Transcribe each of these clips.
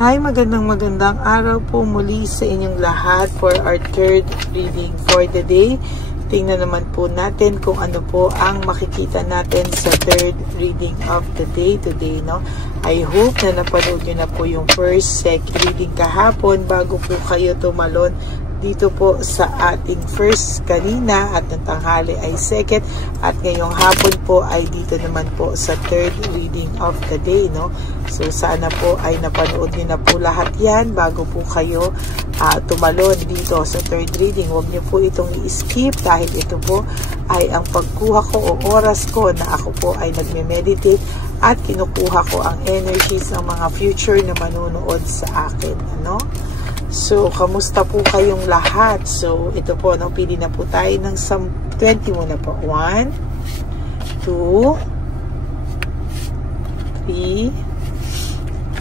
Hi, magandang araw po muli sa inyong lahat for our third reading for the day. Tingnan naman po natin kung ano po ang makikita natin sa third reading of the day today, no? I hope na napanood nyo na po yung first reading kahapon bago po kayo tumalon dito po sa ating first kanina at ng tanghali ay second at ngayong hapon po ay dito naman po sa third reading of the day, no? So sana po ay napanood niyo na po lahat yan bago po kayo tumalon dito sa third reading. Huwag niyo po itong i-skip dahil ito po ay ang pagkuha ko o oras ko na ako po ay nagme-meditate at kinukuha ko ang energies ng mga future na manunood sa akin, ano? So, kamusta po kayong lahat? So, ito po, no, pili na po tayo ng 20 muna po. 1, 2, 3,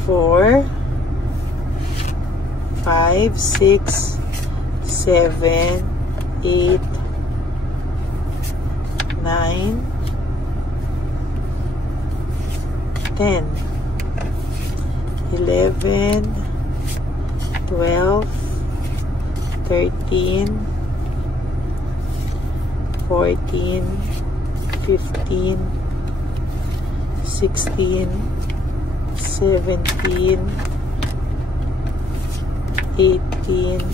4, 5, 6, 7, 8, 9, 10, 11, 12, 13, 14, 15, 16, 17, 18,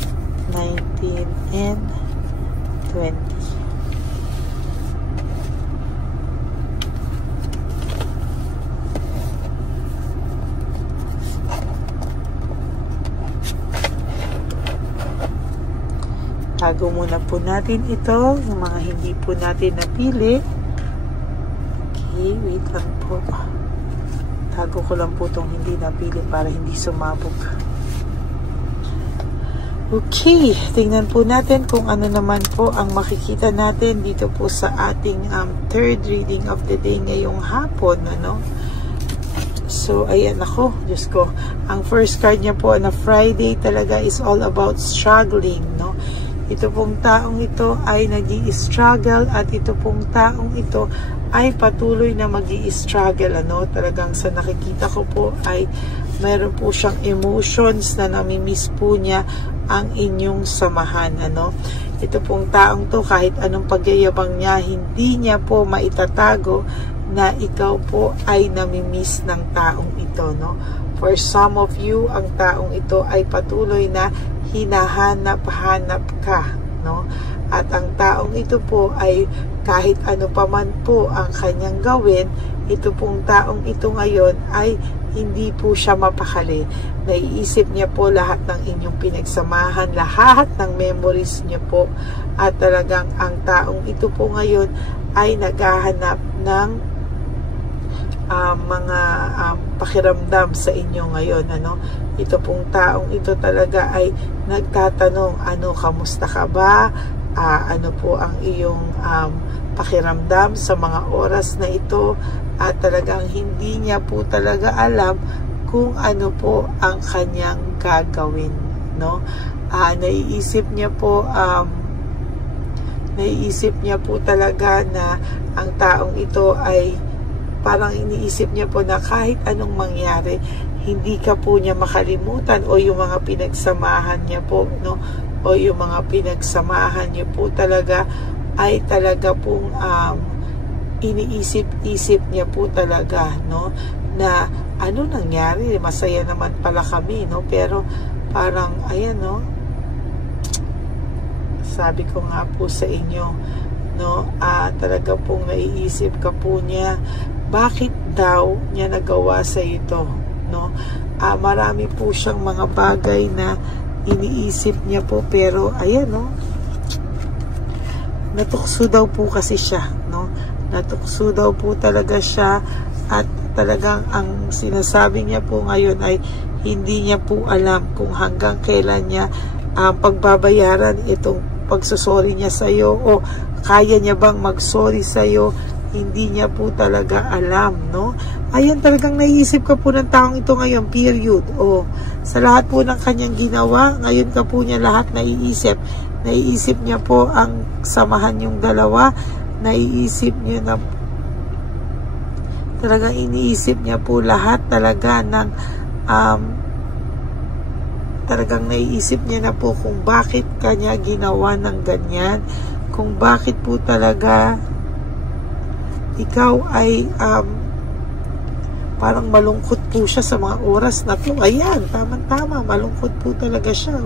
19, and 20. Tago muna po natin ito, yung mga hindi po natin napili. Okay, wait lang po. Tago ko lang po itong hindi napili para hindi sumabog. Okay, tingnan po natin kung ano naman po ang makikita natin dito po sa ating third reading of the day ngayong hapon, ano? So, ayan ako, Diyos ko. Ang first card niya po na Friday talaga is all about struggling, no? Ito pong taong ito ay nag-i-struggle at ito pong taong ito ay patuloy na mag-i-struggle, ano? Talagang sa nakikita ko po ay mayroon po siyang emotions na namimiss po niya ang inyong samahan, ano? Ito pong taong to kahit anong pagyayabang niya, hindi niya po maitatago na ikaw po ay namimiss ng taong ito, no? For some of you, ang taong ito ay patuloy na hinahanap-hanap ka, no? At ang taong ito po ay kahit ano pa man po ang kanyang gawin, ito pong taong ito ngayon ay hindi po siya mapakali. Naiisip niya po lahat ng inyong pinagsamahan, lahat ng memories niya po. At talagang ang taong ito po ngayon ay naghahanap ng mga pakiramdam sa inyo ngayon, ano? Ito pong taong ito talaga ay nagtatanong, ano, kamusta ka ba? Ano po ang iyong pakiramdam sa mga oras na ito? At talagang hindi niya po talaga alam kung ano po ang kanyang gagawin, no? Naiisip niya po talaga na ang taong ito ay parang iniisip niya po na kahit anong mangyari, hindi ka po niya makalimutan o yung mga pinagsamahan niya po, no? O yung mga pinagsamahan niya po talaga ay talaga pong iniisip-isip niya po talaga, no? Na ano nangyari, masaya naman pala kami, no? Pero parang, ayan, no? Sabi ko nga po sa inyo, no? Talaga pong naiisip ka po niya, bakit daw niya nagawa sa ito, no? Marami po siyang mga bagay na iniisip niya po, pero ayan, no? Natukso daw po kasi siya, no? Natukso daw po talaga siya at talagang ang sinasabi niya po ngayon ay hindi niya po alam kung hanggang kailan niya pagbabayaran itong pagsusori niya sa iyo o kaya niya bang mag-sorry sa iyo. Hindi niya po talaga alam, no? Ayan, talagang naiisip ka po ng taong ito ngayon, period. O, sa lahat po ng kanyang ginawa, ngayon ka po niya lahat naiisip. Naiisip niya po ang samahan yung dalawa. Naiisip niya na talagang iniisip niya po lahat talaga ng talagang naiisip niya na po kung bakit kanya ginawa ng ganyan, kung bakit po talaga ikaw ay parang malungkot po siya sa mga oras na to. Ayan, tama-tama, malungkot po talaga siya.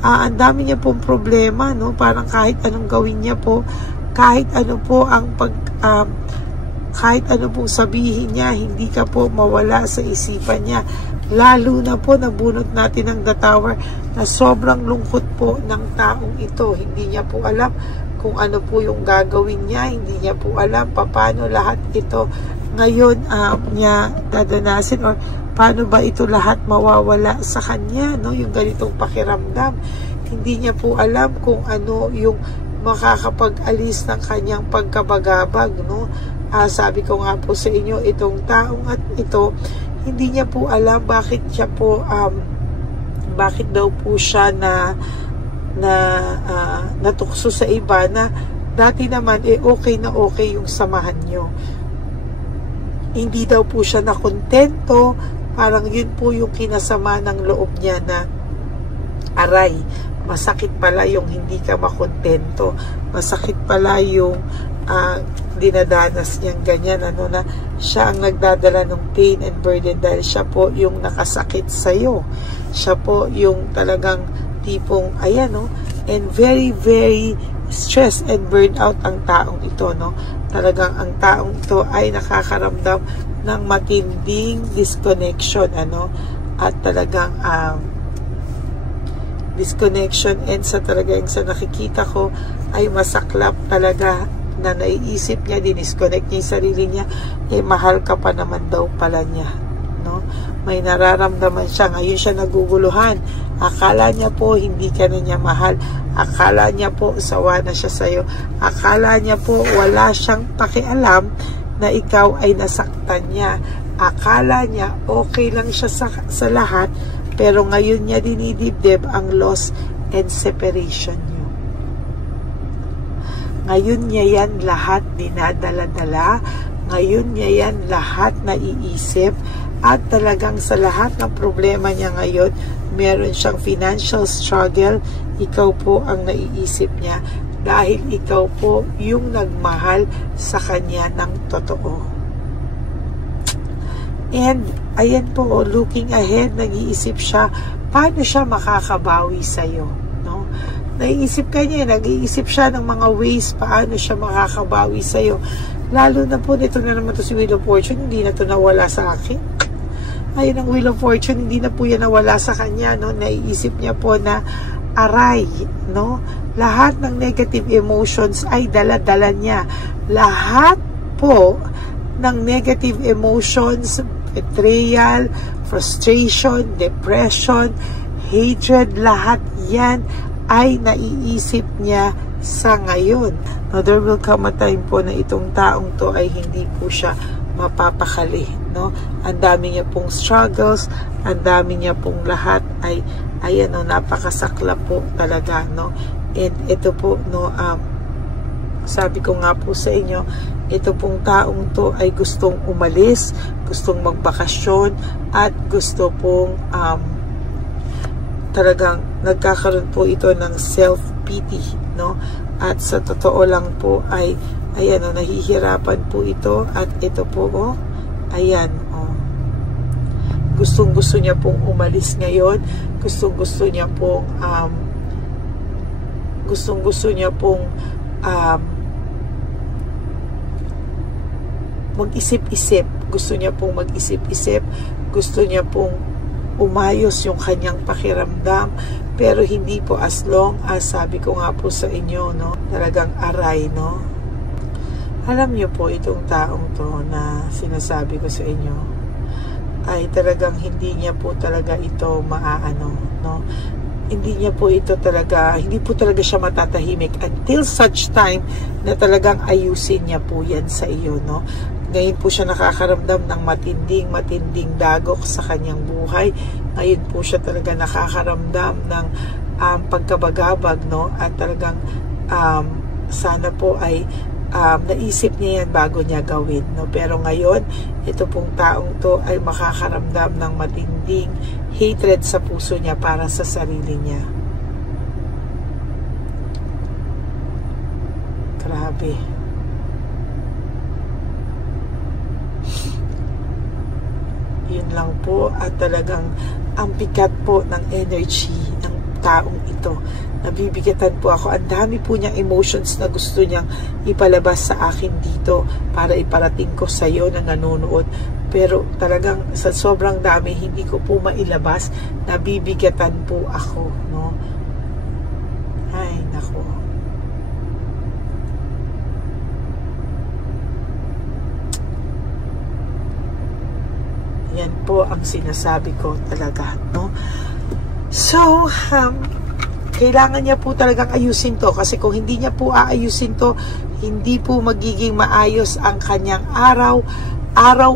Ang dami niya pong problema, no? Parang kahit anong gawin niya po, kahit ano po ang kahit ano pong sabihin niya, hindi ka po mawala sa isipan niya. Lalo na po nabunot natin ang The Tower na sobrang lungkot po ng taong ito. Hindi niya po alam kung ano po yung gagawin niya. Hindi niya po alam paano lahat ito ngayon niya dadanasin, or paano ba ito lahat mawawala sa kanya, no? Yung ganitong pakiramdam. Hindi niya po alam kung ano yung makakapag-alis ng kanyang pagkabagabag, no? Sabi ko nga po sa inyo, itong taong at ito, hindi niya po alam bakit siya po bakit daw po siya natukso sa iba na dati naman okay na okay yung samahan nyo. Hindi daw po siya nakontento, parang yun po yung kinasama ng loob niya na aray, masakit pala yung hindi ka makontento, masakit pala yung dinadanas niyang ganyan, na siya ang nagdadala ng pain and burden dahil siya po yung nakasakit sa'yo. Siya po yung talagang tipong, ayan, no? And very, very stressed and burned out ang taong ito, no? Talagang ang taong ito ay nakakaramdam ng matinding disconnection, at talagang disconnection, and sa talagang sa nakikita ko ay masaklap talaga na naiisip niya, dinisconnect niya yung sarili niya, mahal ka pa naman daw pala niya, no? May nararamdaman siya, ngayon siya naguguluhan. Akala niya po hindi ka na niya mahal, akala niya po sawa na siya sa'yo, akala niya po wala siyang pakialam na ikaw ay nasaktan niya, akala niya okay lang siya sa lahat, pero ngayon niya dinidibdib ang loss and separation niyo. Ngayon niya yan lahat dinadala-dala, ngayon niya yan lahat naiisip, at talagang sa lahat ng problema niya ngayon, meron siyang financial struggle, ikaw po ang naiisip niya dahil ikaw po yung nagmahal sa kanya ng totoo. And ayan po, looking ahead, nag-iisip siya, paano siya makakabawi sa'yo, no? Naiisip ka niya, nag-iisip siya ng mga ways paano siya makakabawi sa'yo. Lalo na po, nito na naman to si Wheel of Fortune, hindi na to nawala sa akin. Ayun ang Wheel of Fortune, hindi na po yan nawala sa kanya, no? Naiisip niya po na aray, no? Lahat ng negative emotions ay dala-dala niya. Lahat po ng negative emotions, betrayal, frustration, depression, hatred, lahat yan ay naiisip niya sa ngayon. Now, there will come a time po na itong taong to ay hindi po siya mapapakali, no? Ang dami niya pong struggles, ang dami niya pong lahat ay, ayan, no, napakasakla po talaga, no? And ito po, no, sabi ko nga po sa inyo, ito pong taong to ay gustong umalis, gustong magbakasyon, at gusto pong talagang nagkakaroon po ito ng self-pity, no? At sa totoo lang po ay, ayan, oh, nahihirapan po ito, at ito po, oh, ayan, oh, gustong-gusto niya pong umalis ngayon, gustong-gusto niya pong mag-isip-isip, gusto niya pong mag-isip-isip, gusto niya pong umayos yung kanyang pakiramdam, pero hindi po as long as, sabi ko nga po sa inyo, no, talagang aray, no? Alam niyo po, itong taong to na sinasabi ko sa inyo ay talagang hindi niya po talaga ito maaano, no? Hindi niya po ito talaga, hindi po talaga siya matatahimik until such time na talagang ayusin niya po yan sa iyo, no? Ngayon po siya nakakaramdam ng matinding dagok sa kanyang buhay. Ngayon po siya talaga nakakaramdam ng pagkabagabag, no? At talagang sana po ay naisip niya yan bago niya gawin, no? Pero ngayon, ito pong taong to ay makakaramdam ng matinding hatred sa puso niya para sa sarili niya. Grabe. Yun lang po, at talagang ang bigat po ng energy ng taong ito. Nabibigatan po ako. Ang dami po niyang emotions na gusto niyang ipalabas sa akin dito para iparating ko sa iyo na nanonood. Pero talagang sa sobrang dami, hindi ko po mailabas. Nabibigatan po ako, no? Ay, nako. Yan po ang sinasabi ko talaga, no? So, kailangan niya po talagang ayusin to, kasi kung hindi niya po aayusin to, hindi po magiging maayos ang kanyang araw-araw,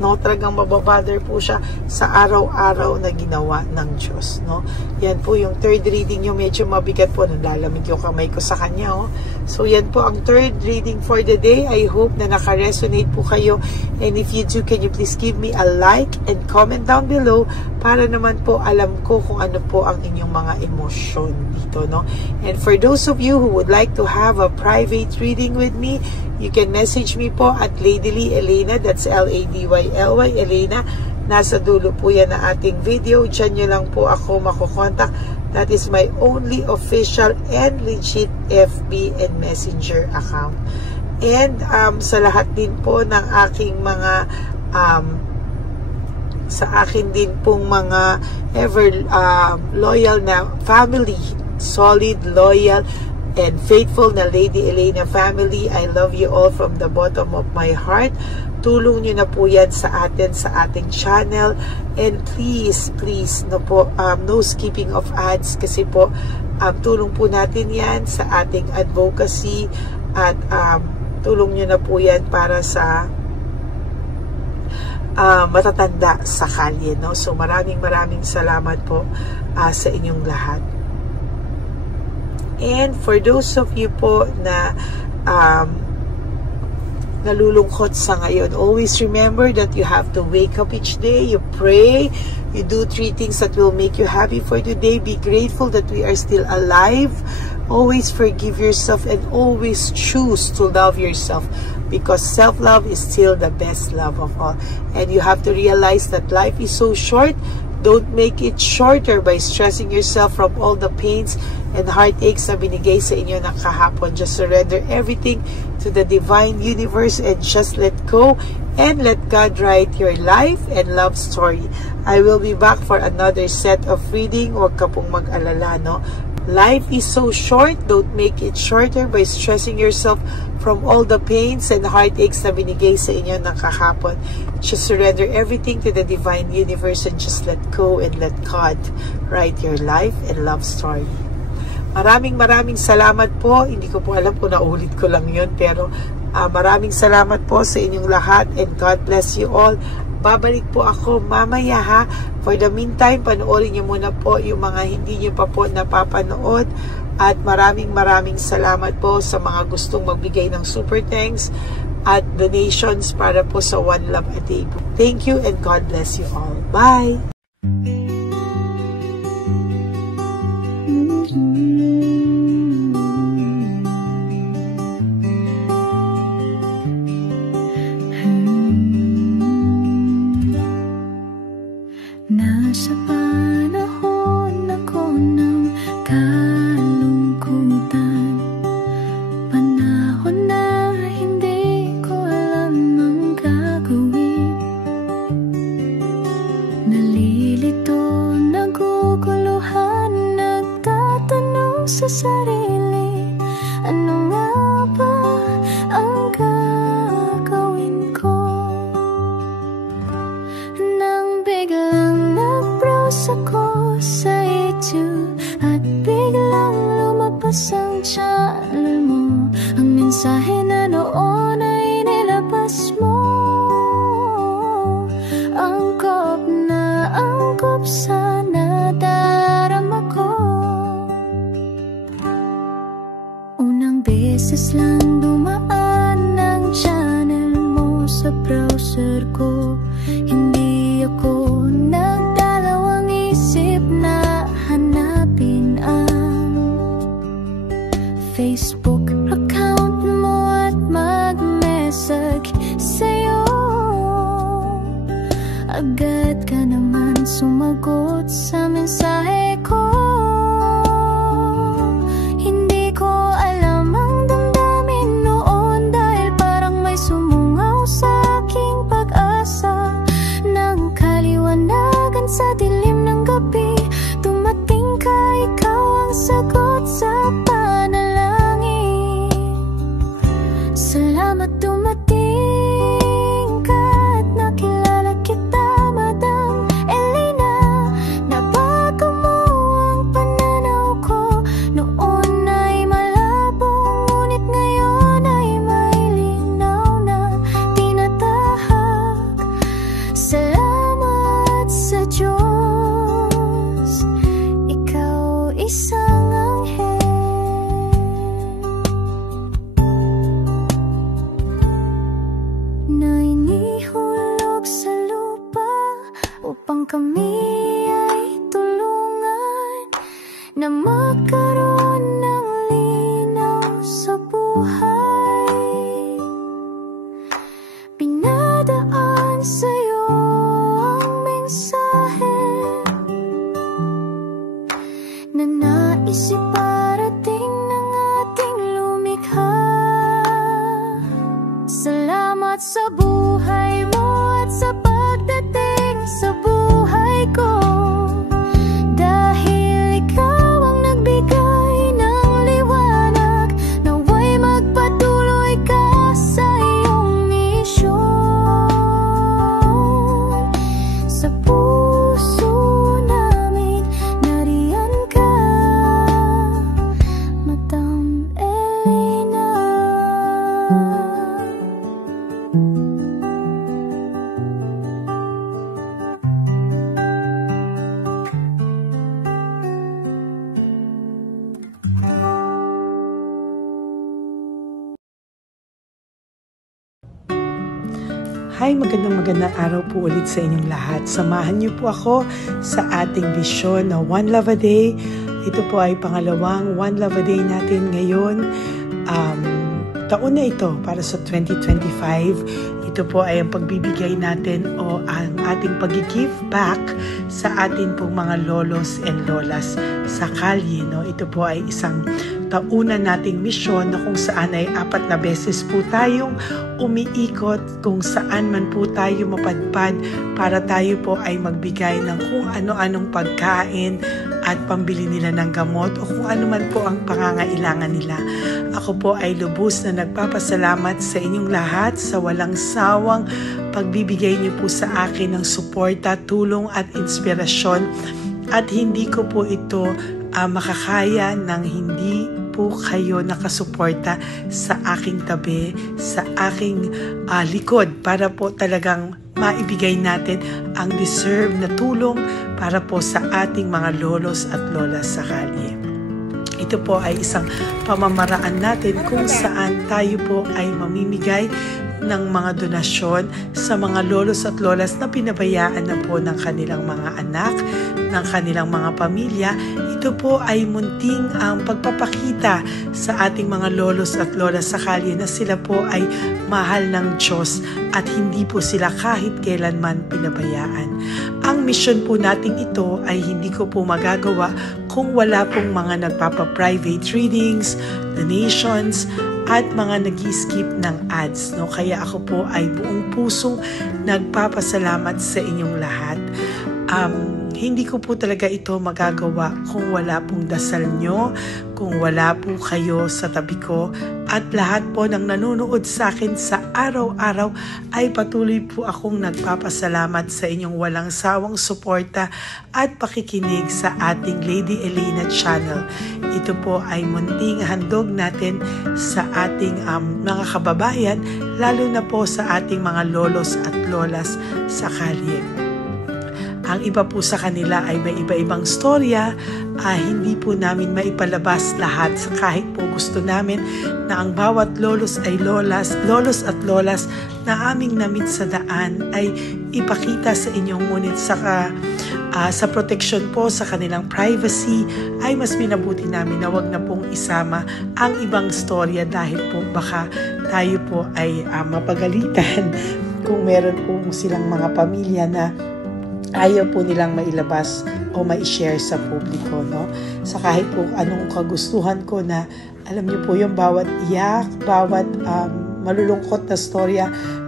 no? Talagang mababother po siya sa araw-araw na ginawa ng Diyos, no? Yan po yung third reading nyo, medyo mabigat po, nalalamig yung kamay ko sa kanya, oh. So yan po ang third reading for the day. I hope na naka-resonate po kayo, and if you do, can you please give me a like and comment down below para naman po alam ko kung ano po ang inyong mga emosyon dito, no? And for those of you who would like to have a private reading with me, you can message me po at Ladyly Elena, that's L-A-D-Y-L-Y, Elena. Nasa dulo po yan na ating video. Diyan nyo lang po ako makukontak. That is my only official and legit FB and Messenger account. And sa lahat din po ng aking mga sa akin din pong mga ever loyal na family, solid, loyal, and faithful na Lady Elena family, I love you all from the bottom of my heart. Tulong nyo na po yan sa atin, sa ating channel. And please, no po, no skipping of ads, kasi po, tulong po natin yan sa ating advocacy, at tulong nyo na po yan para sa matatanda sa kalye, no? So maraming salamat po sa inyong lahat. And for those of you po na nalulungkot sa ngayon, always remember that you have to wake up each day, you pray, you do 3 things that will make you happy for today. Be grateful that we are still alive. Always forgive yourself, and always choose to love yourself, because self-love is still the best love of all. And you have to realize that life is so short. Don't make it shorter by stressing yourself from all the pains and heartaches na binigay sa inyo ng kahapon. Just surrender everything to the divine universe and just let go, and let God write your life and love story. I will be back for another set of reading. Huwag ka pong mag-alala, no? Life is so short. Don't make it shorter by stressing yourself from all the pains and heartaches na binigay sa inyo ng kahapon. Just surrender everything to the divine universe and just let go and let God write your life and love story. Maraming salamat po. Hindi ko po alam kung naulit ko lang yun, pero maraming salamat po sa inyong lahat, and God bless you all. Babalik po ako mamaya, ha. For the meantime, panoorin nyo muna po yung mga hindi nyo pa po napapanood. At maraming salamat po sa mga gustong magbigay ng super thanks at donations para po sa One Love a Day. Thank you, and God bless you all. Bye! Nasa panahon ako ng kalungkutan, panahon na hindi ko alam ang gagawin. Nalilito, naguguluhan, nagtatanong sa sarili, ano nga ba ang gagawin ko? Nang biglang nag-browse ako sa YouTube at biglang lumabas ang channel mo, ang mensahe na noon ay nilabas mo. Angkop sa nadarama ko. Unang beses lang Bakit ka naman sumagot sa mensahe ko? Hindi ko alam ang damdamin noon, dahil parang may sumungaw sa aking pag-asa. Nang kaliwanagan sa dilim ng gabi, dumating ka, ikaw ang sagot sa panalangin. Salamat dumating ka at nakilala kita, Madam Elena. Nabago mo ang pananaw ko, noon ay malabo, ngunit ngayon ay may linaw na tinatahak. Salamat sa Diyos, ikaw isang anghel. Na inihulog sa lupa upang kami ay tulungan na magkaroon ng linaw sa buhay. Pinadaan sa'yo ang mensahe na nais iparating ng ating lumikha. Salamat sa buhay mo at sa pagdating sa buhay ko, dahil ikaw ang nagbigay ng liwanag. Naway magpatuloy ka sa iyong misyon. Sa puso namin nariyan ka, Madam Elena. Hi, magandang araw po ulit sa inyong lahat. Samahan niyo po ako sa ating vision na One Love a Day. Ito po ay pangalawang One Love a Day natin ngayon. Taon na ito para sa 2025. Ito po ay ang pagbibigay natin o ang ating pag-give back sa atin pong mga lolos and lolas sa kalye. No? Ito po ay isang taunan nating misyon na kung saan ay 4 na beses po tayong umiikot kung saan man po tayo mapadpad para tayo po ay magbigay ng kung ano-anong pagkain at pambili nila ng gamot o kung ano man po ang pangangailangan nila. Ako po ay lubos na nagpapasalamat sa inyong lahat sa walang sawang pagbibigay niyo po sa akin ng suporta, tulong at inspirasyon, at hindi ko po ito makakaya ng hindi po kayo nakasuporta sa aking tabi, sa aking likod, para po talagang maibigay natin ang deserve na tulong para po sa ating mga lolos at lolas sa kalye. Ito po ay isang pamamaraan natin kung saan tayo po ay mamimigay ng mga donasyon sa mga lolos at lolas na pinabayaan na po ng kanilang mga anak, ng kanilang mga pamilya. Ito po ay munting ang pagpapakita sa ating mga lolos at lolas sa kalye na sila po ay mahal ng Diyos at hindi po sila kahit kailanman pinabayaan. Ang mission po natin ito ay hindi ko po magagawa kung wala pong mga nagpapa-private readings, donations, at mga nag-skip ng ads. No? Kaya ako po ay buong pusong nagpapasalamat sa inyong lahat. Hindi ko po talaga ito magagawa kung wala pong dasal nyo, kung wala po kayo sa tabi ko, at lahat po ng nanonood sa akin sa araw-araw ay patuloy po akong nagpapasalamat sa inyong walang sawang suporta at pakikinig sa ating Lady Elena channel. Ito po ay munting handog natin sa ating mga kababayan, lalo na po sa ating mga lolos at lolas sa kalye. Ang iba po sa kanila ay may iba-ibang storya, hindi po namin maipalabas lahat kahit po gusto namin na ang bawat lolos at lolas na aming namit sa daan ay ipakita sa inyo, ngunit sa protection po sa kanilang privacy ay mas minabuti namin na wag na pong isama ang ibang storya dahil po baka tayo po ay mapagalitan kung meron po silang mga pamilya na ayaw po nilang mailabas o ma-share sa publiko, no? Sa kahit po anong kagustuhan ko na, alam niyo po yung bawat iyak, bawat malulungkot na storya,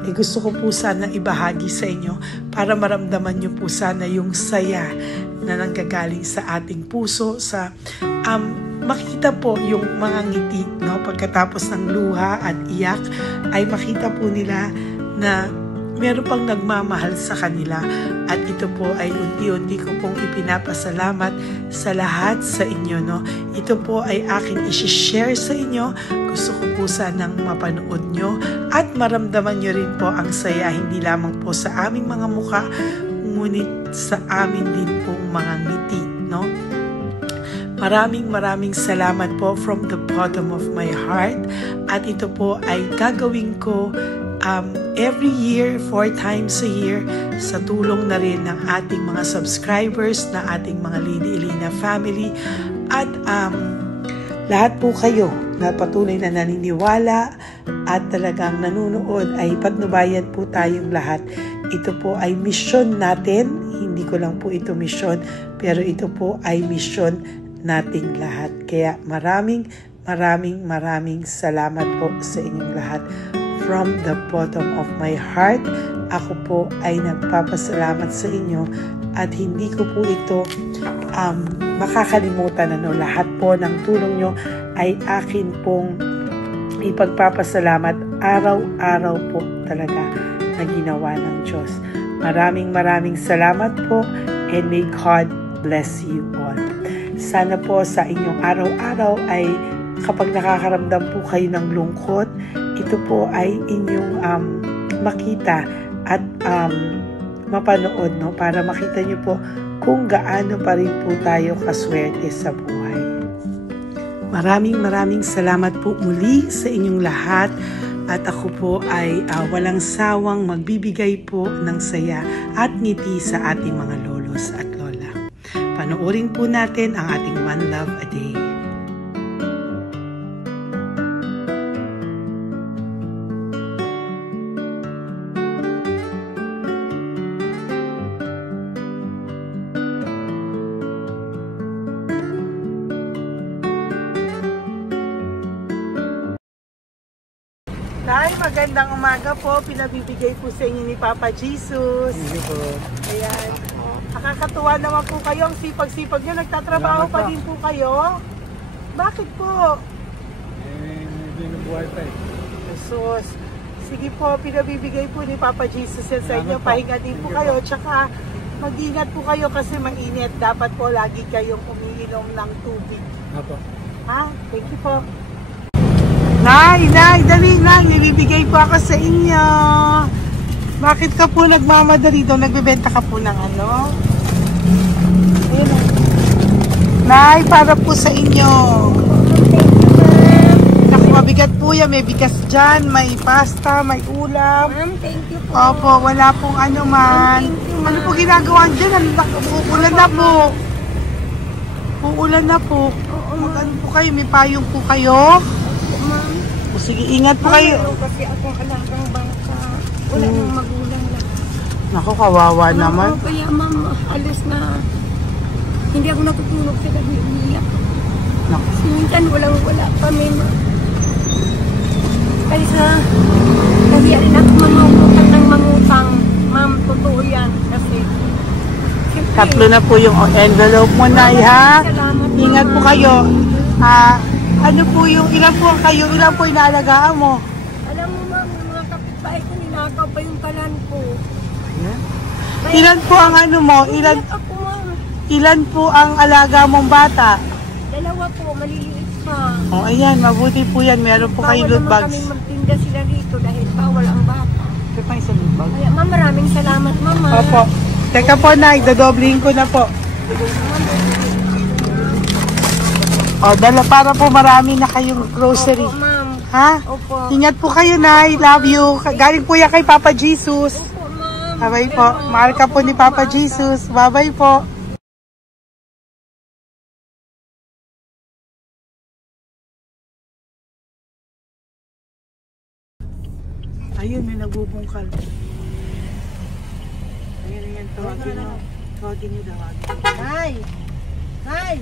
gusto ko po sana ibahagi sa inyo para maramdaman niyo po sana yung saya na nanggagaling sa ating puso, sa makita po yung mga ngiti, no? Pagkatapos ng luha at iyak ay makita po nila na meron pang nagmamahal sa kanila, at ito po ay unti-unti ko pong ipinapasalamat sa lahat sa inyo, no? Ito po ay aking i-share sa inyo. Gusto ko po sanang mapanood nyo at maramdaman nyo rin po ang saya, hindi lamang po sa aming mga muka, ngunit sa amin din pong mga ngiti, no? Maraming salamat po from the bottom of my heart, at ito po ay gagawin ko every year, 4 times a year, sa tulong na rin ng ating mga subscribers, na ating mga Lady Elena family, at lahat po kayo na patuloy na naniniwala at talagang nanonood, ay patnubayan po tayong lahat. Ito po ay mission natin, hindi ko lang po ito mission, pero ito po ay mission nating lahat. Kaya maraming salamat po sa inyong lahat. From the bottom of my heart, ako po ay nagpapasalamat sa inyo, at hindi ko po ito makakalimutan. Lahat po ng tulong nyo ay akin pong ipagpapasalamat araw-araw po talaga na ginawa ng Diyos. Maraming salamat po, and may God bless you all. Sana po sa inyong araw-araw ay kapag nakakaramdam po kayo ng lungkot, ito po ay inyong makita at mapanood, no? Para makita nyo po kung gaano pa rin po tayo kaswerte sa buhay. Maraming salamat po muli sa inyong lahat, at ako po ay walang sawang magbibigay po ng saya at ngiti sa ating mga lolos at lola. Panoorin po natin ang ating One Love a Day. Nay, magandang umaga po. Pinabibigay po sa inyo ni Papa Jesus. Hindi po. Ayan. Nakakatuwa naman po kayo. Ang sipag-sipag nyo. Nagtatrabaho pa din po kayo. Bakit po? Hindi na buhay pa eh. Jesus. Sige po, pinabibigay po ni Papa Jesus yan sa inyo. Pahinga din po kayo. Tsaka mag-ingat po kayo kasi mainit. Dapat po lagi kayong umiinom ng tubig. Apo. Ha? Thank you po. Nay, dali na. Nilibigay po ako sa inyo. Bakit ka po nagmamadali daw? Nagbebenta ka po ng ano? Ayun. Nay, para po sa inyo. Naku, mabigat po yan. May bigas dyan, may pasta, may ulam. Ma'am, thank you po. Opo, wala pong ano man. Ano po ginagawa dyan? Uulan na po. Uulan na po. Mag-ano po kayo? May payong po kayo? Ma'am. O sige, ingat po kayo. Kasi akong alagang bangka. Wala nang magulang na. Naku, kawawa naman. Kaya ma'am, alis na. Hindi ako natutulog sa gabi. Umiyak. Naku. Minsan wala kami. Kaysa, kasi rin ako mamangutang ng mangutang. Ma'am, totoo yan. Kasi, siyempre, Tatlo na po yung envelope mo, Nay, ha? salamat, Ingat po ma'am. kayo. Ano po yung, ilan po kayo, ilan po inaalagaan mo? Alam mo ma'am, yung mga kapitbahay ko, ninakaw pa yung kalan ko. Ilan po ang ano mo? Umiyak ako ma'am. Ilan po ang alaga mong bata? Dalawa po, maliliit pa. O, ayan, mabuti po yan. Meron po kayo loot Bawal naman bags. kami magtinda sila rito dahil bawal ang bata. Ito pa yung loot bag. Kaya ma'am, maraming salamat mama. Opo. Teka po, Nay, dodoblihin ko na po. O, dala para po marami na kayong grocery. Opo ma'am. Ha? Opo. Ingat po kayo, Nay. Love you. Galing po yan kay Papa Jesus. Opo ma'am. Bye-bye po. Mahal ka po ni Papa Jesus. Bye-bye po. Ayun, may nagbubungkal. Ayan, tawagin nyo. Tawagin nyo daw. Hi! Hi!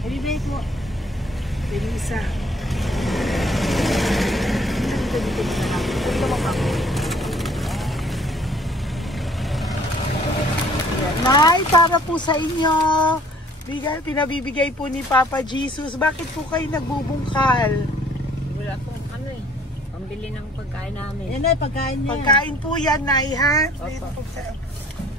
Ibibigay mo. Elisa. Nay, para po sa inyo. Pinabibigay po ni Papa Jesus. Bakit po kayo nagbubungkal? Wala pong ano eh. Pambili ng pagkain namin. Yan na, pagkain niya. Pagkain po yan, Nay, ha?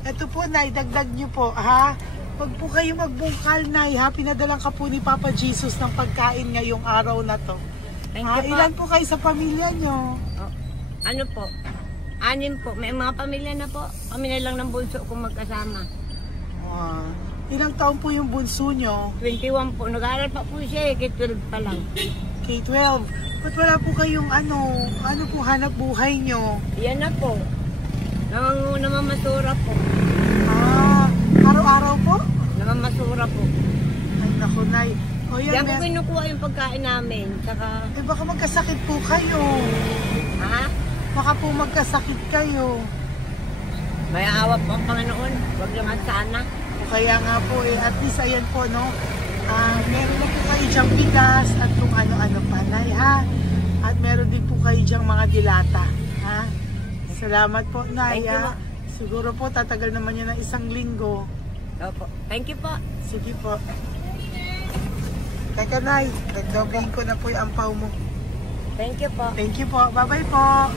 Ito po, Nay, dagdag nyo po, ha? Pag po kayo magbungkal, Nay, ha? Pinadalang ka po ni Papa Jesus ng pagkain ngayong araw na to. Thank Ha? you po. Ilan po kayo sa pamilya nyo? Oh, ano po? 6 po. May mga pamilya na po. Kami na lang ng bunso kung magkasama. Ilang taon po yung bunso nyo? 21 po. Nag-aaral pa po siya eh. K-12 pa lang. K-12. Ba't wala po kayong ano po hanap buhay nyo? Yan na po. Namamasura po. Araw-araw po? Namamasura po. Ay, naku, Nay. O yan, Diyan po kinukuha yung pagkain namin. Saka, baka magkasakit po kayo. ha? Baka po magkasakit kayo. May awa po ang Panginoon. Huwag naman sana. O kaya nga po at least ayan po, no? Meron na po kayo dyang bigas at kung ano-ano pa, Nay, ha? At meron din po kayo dyang mga dilata, ha? Salamat po, Nay, Thank you, ha? Siguro po, tatagal naman yun ng 1 linggo. Opo. Thank you po. Sige po. Teka, Nay, nagdobling ko na po yung ampaw mo. Thank you po. Thank you po. Bye-bye po.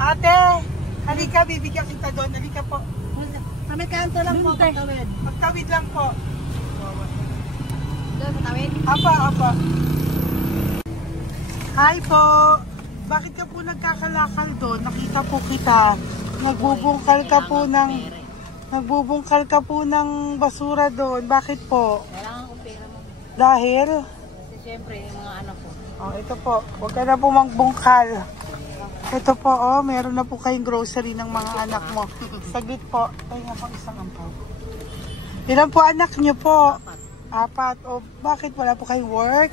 Ate, halika, bibigyan kita doon. Halika po. Kami kanto lang po, pagtawid. Magtawid lang po. Doon, pagtawid? Apa. Hi po. Bakit ka po nagkakalakal doon? Nakita po kita. Nagbubungkal ka po ng basura doon. Bakit po? Kailangan ko pera mo. Dahil? Kasi siyempre, yung mga anak ko. Oh, ito po. Huwag ka na po magbungkal. Ito po, oh, meron na po kayong grocery ng mga anak mo. Saglit po. Ay, nga po, isang ampaw. Ilan po anak nyo po? 4. O, bakit wala po kayong work?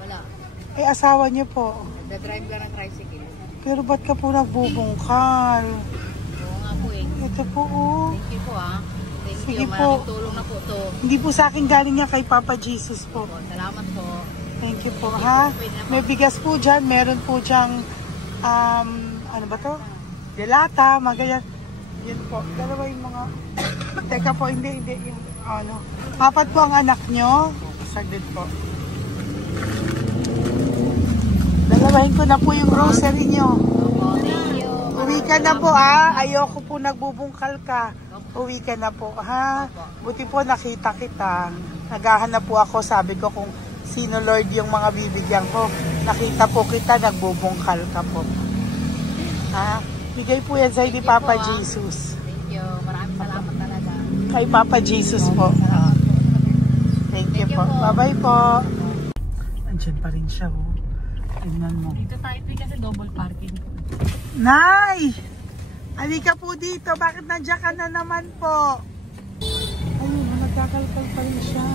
Wala. Ay, asawa nyo po. Nagda-drive ka ng tricycle. Pero ba't ka po nagbubungkal? Oo nga po eh. Ito po, oh. Thank you po ah. Thank Sige you. po. Malaking tulong na po to. Hindi po sa akin galing niya kay Papa Jesus po. Salamat po. Thank you po, ha? May bigas po dyan. Meron po dyang, ano ba to? Delata, magayan. Yun po. Dalawa yung mga... Teka po, hindi. Yung, ano. 4 po ang anak nyo. Saglit po. Dalawahin ko na po yung grocery nyo. Thank you. Uwi ka na po, ha? Ayoko po nagbubungkal ka. Uwi ka na po, ha? Buti po nakita kita. Naghahanap po ako, sabi ko kung sino Lord yung mga bibigyan ko. Nakita po kita, nagbubungkal ka po. Ha? Bigay po yan sa'yo ni Papa Jesus. Thank you. Maraming salamat talaga. Kay Papa Jesus po. Thank you po. Bye-bye po. Andyan pa rin siya, oh. Tingnan mo. Dito tayo kasi double parking. Nay! Halika po dito. Bakit nandiyan ka na naman po? Ayun, nagkakalkal pa rin siya.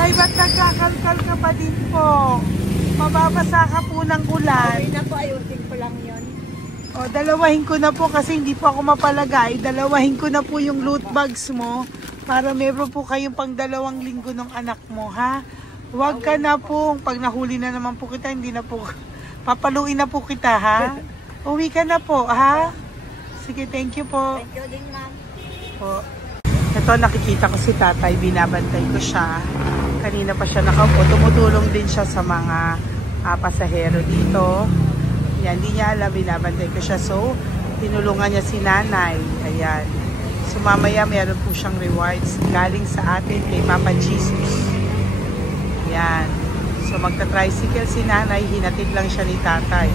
Nay, ba't nagkakalkal ka pa din po? Mababasa ka po ng ulan. Ay na po, ayusin ko lang yun. O, dalawahin ko na po kasi hindi po ako mapalagay. Dalawahin ko na po yung loot bags mo para meron po kayong pang 2 linggo ng anak mo, ha? Huwag ka na po. Pag nahuli na naman po kita, hindi na po. Papaluin na po kita, ha? Uwi ka na po, ha? Sige, thank you po. Thank you din, ma'am. Po. Ito, nakikita ko si tatay. Binabantay ko siya. Kanina pa siya nakaupo. Tumutulong din siya sa mga pasahero dito. Yan, hindi niya alam. Binabantay ko siya. So, tinulungan niya si nanay. Ayan. So, mamaya meron po siyang rewards galing sa atin kay Papa Jesus. Yan. So, magta-tricycle si nanay. Hinatid lang siya ni tatay.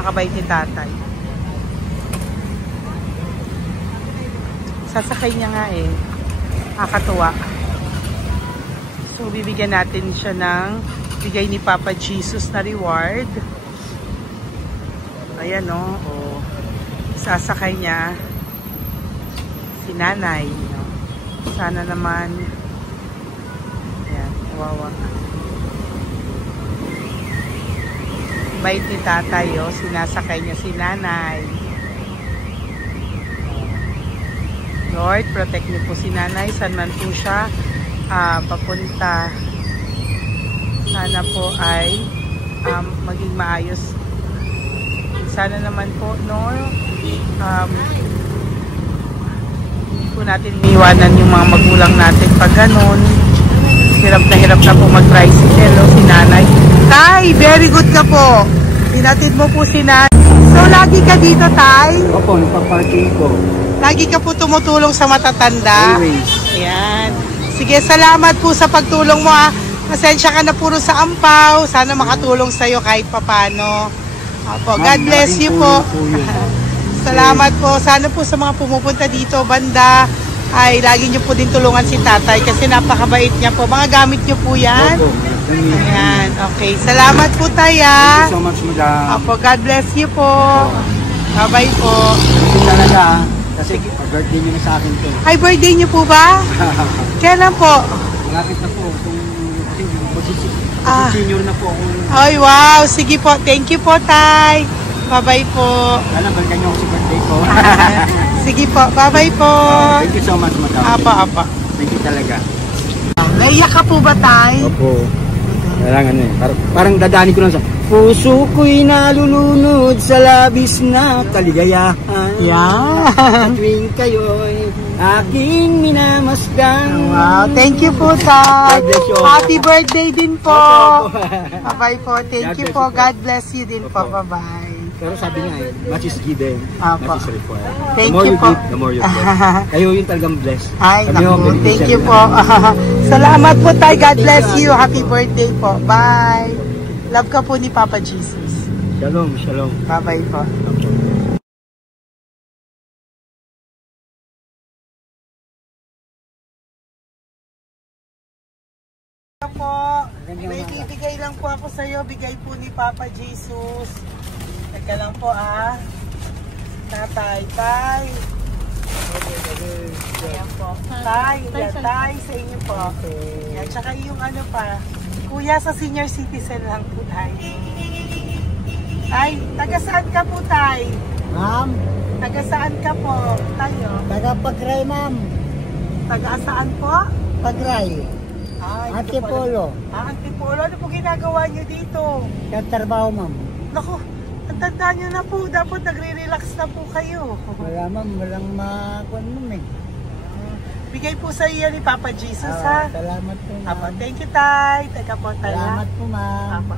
Makabait ni tatay. Sasakay niya nga eh. Nakakatuwa. So, bibigyan natin siya ng bigay ni Papa Jesus na reward. ayan no, o sasakay niya si nanay, no? Sana naman, ayan, kawawa. Bait ni tatay, oh, sinasakay niya si nanay. Lord, protect niyo po si nanay, saan man po siya papunta. Sana po ay maging maayos. Sana naman po, no, hindi po natin iniwanan yung mga magulang natin pag ganun. Hirap na po mag-tricycle, si nanay. Tay, very good ka po. Pinatid mo po si nanay. So, lagi ka dito, Tay? Opo, nagpa-parking ko. Lagi ka po tumutulong sa matatanda. Always. Ayan. Sige, salamat po sa pagtulong mo, ha. Pasensya ka na puro sa ampaw. Sana makatulong sa'yo kahit papano. Opo, God bless you po. Salamat po. Sana po sa mga pumupunta dito, banda, ay lagi nyo po din tulungan si tatay kasi napakabait niya po. Mga gamit nyo po yan. Opo. Ayan, okay. Salamat po tayo. Thank you so much, madam. Opo, God bless you po. Bye-bye po. Ito talaga, kasi birthday niyo na sa akin to. Ay, birthday niyo po ba? Kailan po? Malapit na po. Kasi senior na po ako. Ay, wow. Sige po. Thank you po, Tay. Bye-bye po. Sana balikan niyo ako sa birthday ko. Sige po. Bye-bye po. Thank you so much, madam. Apa. Thank you talaga. Naiyak ka po ba, Tay? Opo. Kailangan eh. Parang dadaanin ko lang sa puso ko'y nalulunod sa labis na kaligayahan. Yan. Tuwing kayo'y aking minamasdan. Wow. Thank you po, Tay. God bless you. Happy birthday din po. Opo. Bye-bye po. Thank you po. God bless you din po. Bye-bye. Pero sabi nga eh, much is given, Apo. much is required. Thank The more you you po. give, the more you bless. Kayo yung talagang blessed. Ay, Kami naku. yung Thank beneficiary you na. po. Salamat po, Tay. God bless you. Happy birthday po. Bye. Love ka po ni Papa Jesus. Shalom, shalom. Bye-bye po. Po, may bibigay lang po ako sa iyo, bigay po ni Papa Jesus. Teka lang po Tatay, Tay. Ayan po. Tay, sa inyo po. Ayan, tsaka yung ano pa, kuya sa senior citizen lang po tayo. Tay, taga saan ka po, Tay? Ma'am, Taga saan ka po, tayo? taga Pagray, ma'am. Taga saan po? Pagray. Ito Antipolo. pala. Antipolo. Ano po ginagawa nyo dito? Sa trabaho, ma'am. Naku, ang tanda nyo na po. Dapat nagre-relax na po kayo. Wala, ma'am. Walang makuan, ma'am eh. Bigay po sa iyo ni Papa Jesus, ha? Salamat po, ma'am. Apa, thank you, Tay. Teka po, Tay. Salamat po, ma'am. Apa.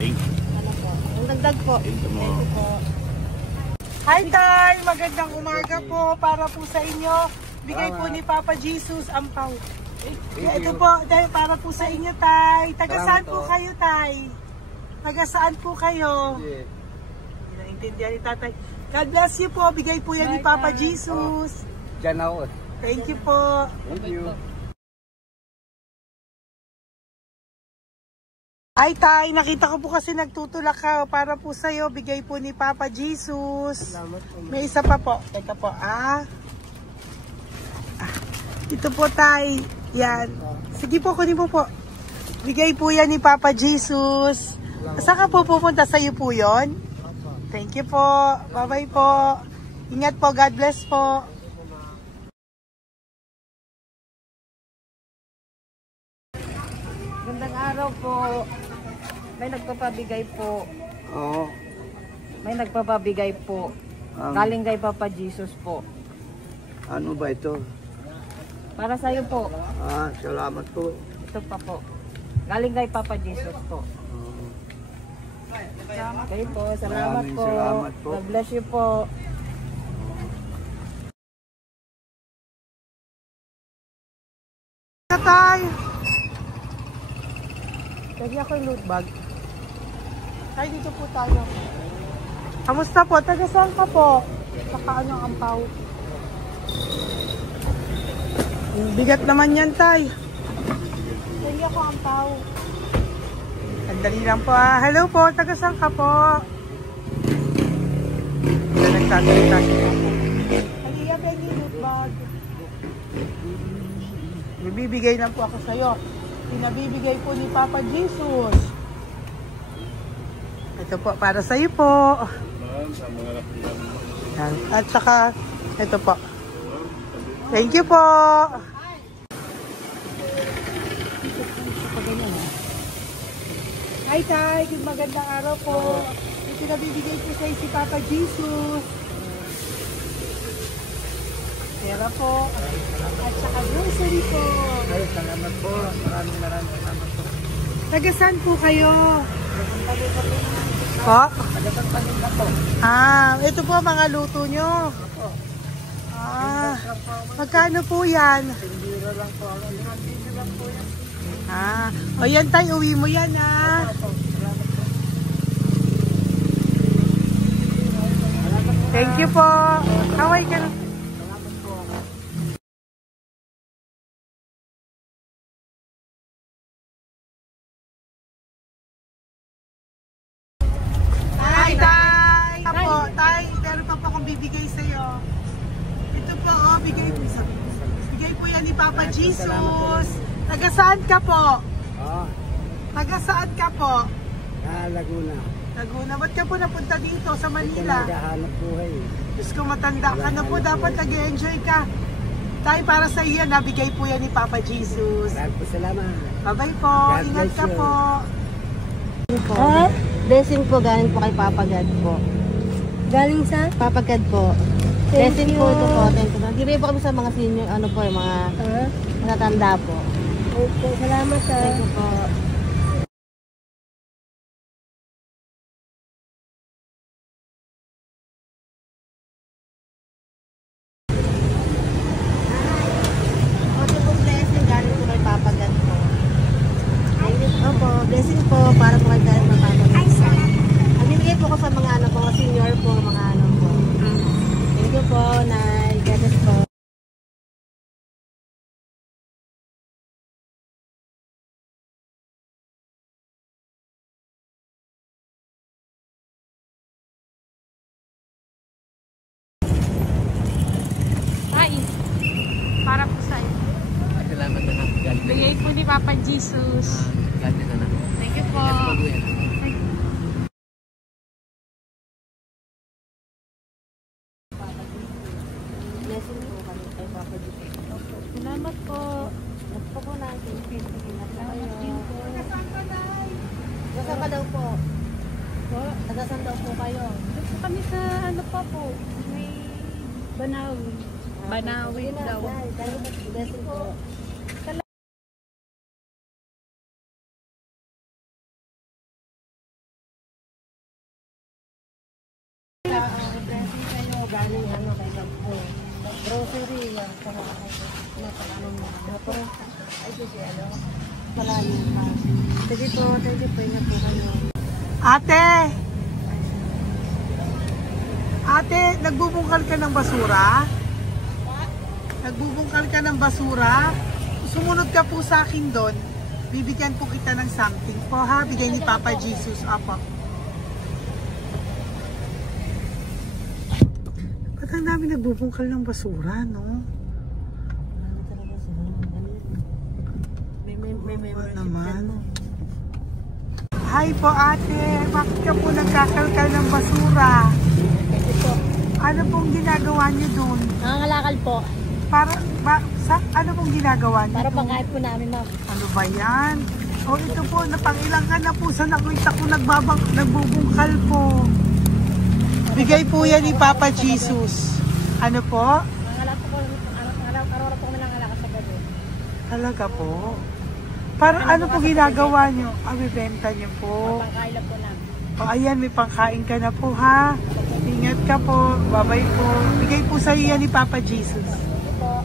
Ang dagdag po. Thank you po. Hi, Tay! Magandang umaga po para po sa inyo. Bigay po ni Papa Jesus ang pau. Ito po, Tay, para po sa inyo, Tay. Taga saan po kayo, Tay? Taga saan po kayo? Naintindihan ni Tatay. God bless you po. Bigay po yan ni Papa Jesus. Diyan ako. Thank you po. Thank you. Ay, Tay, nakita ko po kasi nagtutulak ka para po sa'yo. Bigay po ni Papa Jesus. May isa pa po. Teka po, Ito po, Tay. Yan. Sige po, kunin mo po. Bigay po yan ni Papa Jesus. Saan ka po pupunta? Sa'yo po yun? Thank you po. Bye-bye po. Ingat po. God bless po. Gandang araw po. May nagpapabigay po. Oo. May nagpapabigay po. Galing kay Papa Jesus po. Ano ba ito? Para sa'yo po. Salamat po. Ito pa po. Galing kay Papa Jesus po. Okay po. Salamat Maraming po. salamat po. God bless you po. Tay! Lagi ako yung loot bag. Tay, dito po tayo. Kamusta po? Taga saan ka po? Saka anong ampaw? Bigat naman yan, Tay. Hindi ako ampaw. Sandali lang po ah. Hello po, taga saan ka po? Nagsasalita si Popo. Halika, Benny, bag. Bibigay lang po ako sa'yo. Pinabibigay po ni Papa Jesus. Ito po, para sa'yo po. At saka, ito po. Thank you po. Hi, Tay. Good magandang araw po. Ito nabibigay po sa'yo si Papa Jesus. Pera po. At saka grocery po. Ay, salamat po. Maraming salamat po. Taga saan po kayo? Po? Ah, ito po mga luto nyo. Ah, magkano po yan? Biro lang po. Biro lang po yan. Ah, o yan tayo, uwi mo yan ah. Thank you po. Kaway ka na. Hi, Tay! Tay, meron pa po akong bibigay sa'yo. Ito po, oh, bigay po yan ni Papa Jesus. Taga saan ka po? Taga saan ka po? Laguna. Laguna. Ba't ka po napunta dito sa Manila? Naghahanap buhay. Diyos ko, matanda ka na po. Dapat nag-enjoy ka. Tay, para sa iyo, nabigay po yan ni Papa Jesus. Maraming po salamat. Bye-bye po. God Ingat bless ka you. po. Blessing po galing po kay Papa God po. Galing sa? Papa God po. Blessing po ito po. Thank you. Bibigay po kami sa mga senior, ano po, yung mga matatanda po. Okay, salamat sa. Thank you po. Ito po blessing galing po kay Papa God po. Opo, blessing po para po kay galing ng Papa God. Ang bibigay po ko sa mga ano po, senior po, mga ano po. Thank you po, Nay. God bless po. Para po sa'yo. Salamat na lang. Bigay po ni Papa Jesus. God bless na lang. Thank you po. Blessing po kami kay Papa Jesus. Salamat po. Ito po natin. Nasaan ka daw po? Nasaan daw po kayo? Dito kami sa ano pa po. May Banawi. Banawi daw. Blessing po. Blessing kayo. Galing ano kay God po. Grocery yan. Ano mo? Ay, sige ano? Malalim pa. Sige po. Thank you po. Ingat po kayo. Ate! Ate, nagbubungkal ka ng basura? Nagbubungkal ka ng basura? Sumunod ka po sa akin doon. Bibigyan po kita ng something po ha. Bigay ni Papa Jesus. Apo. Ba't ang dami nagbubungkal ng basura, no? Ba't naman? Hi po ate. Bakit ka po nagkakalkal ng basura? Ano pong ginagawa niyo doon? Nangangalakal po. Ano pong ginagawa niyo? Para doon? pangkait po namin, ma'am. Ano ba yan? O ito po, napangilang ka na po sa nakita ko nagbubungkal po. Bigay po yan ni Papa Jesus. Ano po? Nangangalakal po araw-araw po kami nangangalakal sa gabi. Talaga po? Para ano po ginagawa niyo? Bibenta niyo po. Pangkain lang po namin. O ayan, may pangkain ka na po ha. Ingat ka po. Bye-bye po. Bigay po sa iyo ni Papa Jesus. Po.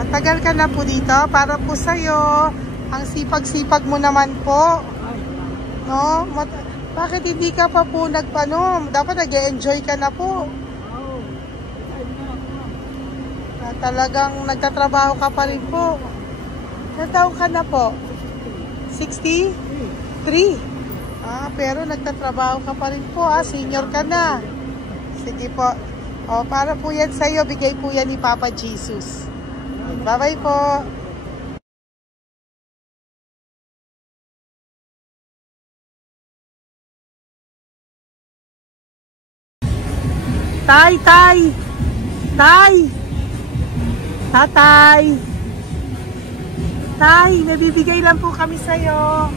Matagal ka na po dito. Para po sa iyo. Ang sipag-sipag mo naman po. No? Bakit hindi ka pa po nagpanom? Dapat nag-e-enjoy ka na po. Talagang nagtatrabaho ka pa rin po. Ilang taon ka na po? 63? Pero nagtatrabaho ka pa rin po. Senior ka na. Sige po. Para po yan sa'yo. Bigay po yan ni Papa Jesus. Bye-bye po. Tay! Tatay! Tay, nabibigay lang po kami sa'yo.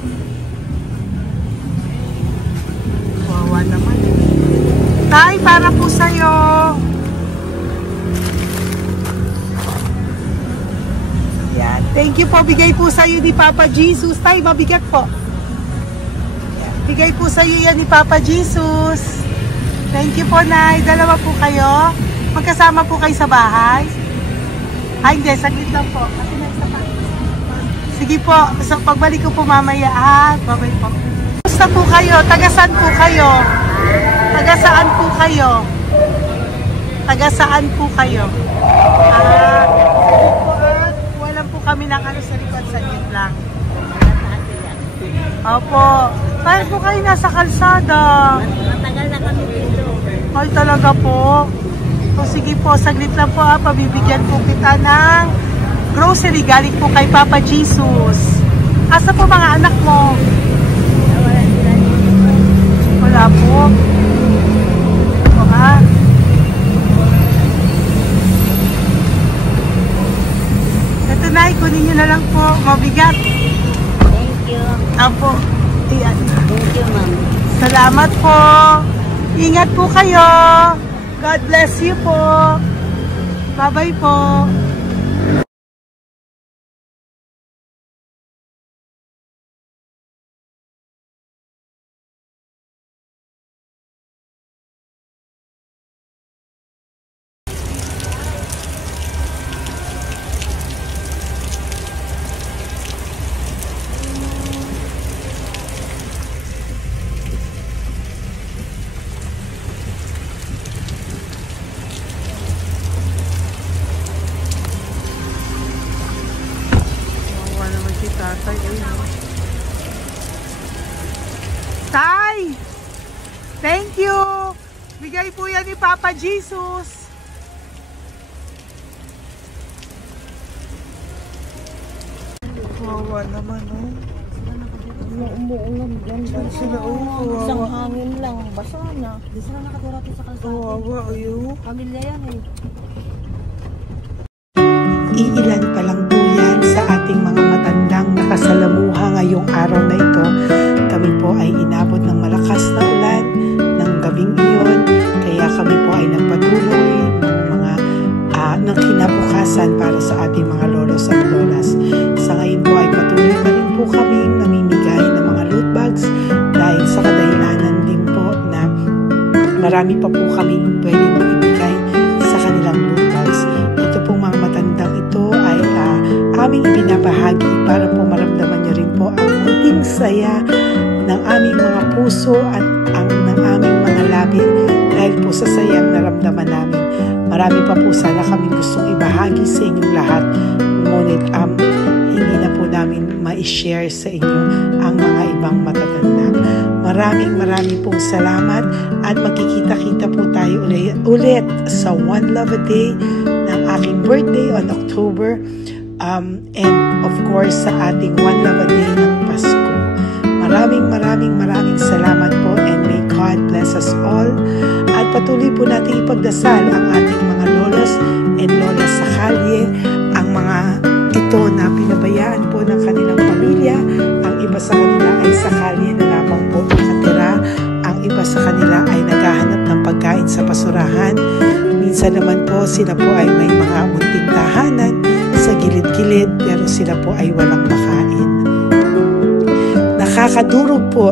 Wawa naman. Tay, para po sa'yo. Yan. Thank you po. Bigay po sa'yo ni Papa Jesus. Tay, mabigat po. Yan. Bigay po sa'yo yan ni Papa Jesus. Thank you po, Nay. Dalawa po kayo. Magkasama po kayo sa bahay. Hindi. Saglit lang po. Kasi may isa pa. Sige po. So, pagbalik ko po mamaya. Babay po. Basta po kayo? Tagasaan po kayo? Tagasaan po kayo? Tagasaan po kayo? Wala po kami ng ano sa likod. Saglit lang. Opo. Bakit po kayo nasa kalsada? Matagal na kami dito. Ay, talaga po. So, sige po, saglit lang po pabibigyan po kita ng grocery galing po kay Papa Jesus. Asa po mga anak mo? Wala po. Ito na, kunin nyo na lang po. Mabigat. Thank you. Apo. Ayan. Thank you, ma'am. Salamat po. Ingat po kayo. God bless you po. Bye-bye po. Tatay, Tay! Thank you! Bigay po yan ni Papa Jesus. Wawa naman, oh. Umuulan dyan. Sila, Isang wawa. hangin lang. Basa na. Di sila nakatira sa kalsada. Wawa, ayo. Pamilya yan eh. Iilan pa lang po yan sa ating mga matandang nakasalamuha ngayong araw na ito. Kami po ay inabot ng malakas na ulan ng gabing iyon. Kaya kami po ay nagpatuloy ng kinabukasan para sa ating mga lolos at lolas. Sa ngayon po ay patuloy pa rin po kami namimigay ng mga loot bags dahil sa kadahilanan din po na marami pa po kami pwedeng ibigay sa kanilang loot bags. Ito pong mga matandang ito ay aming ibinabahagi para po maramdaman nyo rin po ang munting saya ng aming mga puso at ng aming mga labi dahil po sa sayang naramdaman namin. Marami pa po sana kami gustong ibahagi sa inyong lahat, ngunit hindi na po namin ma-share sa inyo ang mga ibang matatanda. Maraming pong salamat at magkikita-kita po tayo ulit sa One Love a Day ng aking birthday on October and of course sa ating One Love a Day ng Pasko. Maraming salamat po and may God bless us all. At patuloy po natin ipagdasal ang ating mga lolos and lolas sa kalye, ang mga ito na pinabayaan po ng kanilang pamilya. Ang iba sa kanila ay sa kalye na lamang po nakatira. Ang iba sa kanila ay naghahanap ng pagkain sa basurahan. Minsan naman po sila po ay may mga munting tahanan sa gilid-gilid pero sila po ay walang makain. Nakakadurog po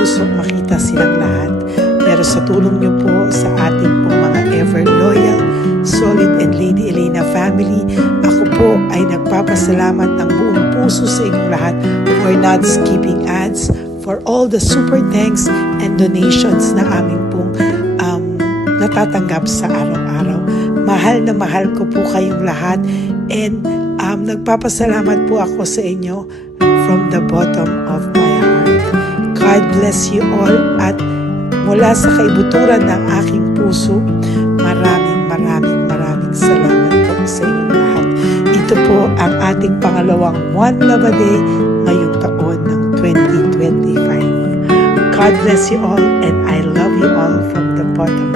pusong makita silang lahat. Pero sa tulong niyo po sa ating pong mga ever loyal, solid and Lady Elena family, ako po ay nagpapasalamat ng buong puso sa inyong lahat for not skipping ads, for all the super thanks and donations na aming pong natatanggap sa araw-araw. Mahal na mahal ko po kayong lahat, and nagpapasalamat po ako sa inyo from the bottom of my heart. God bless you all, at mula sa kaibuturan ng aking puso, maraming salamat po sa inyong lahat. Ito po ang ating pangalawang One Love a Day ngayong taon ng 2025. God bless you all, and I love you all from the bottom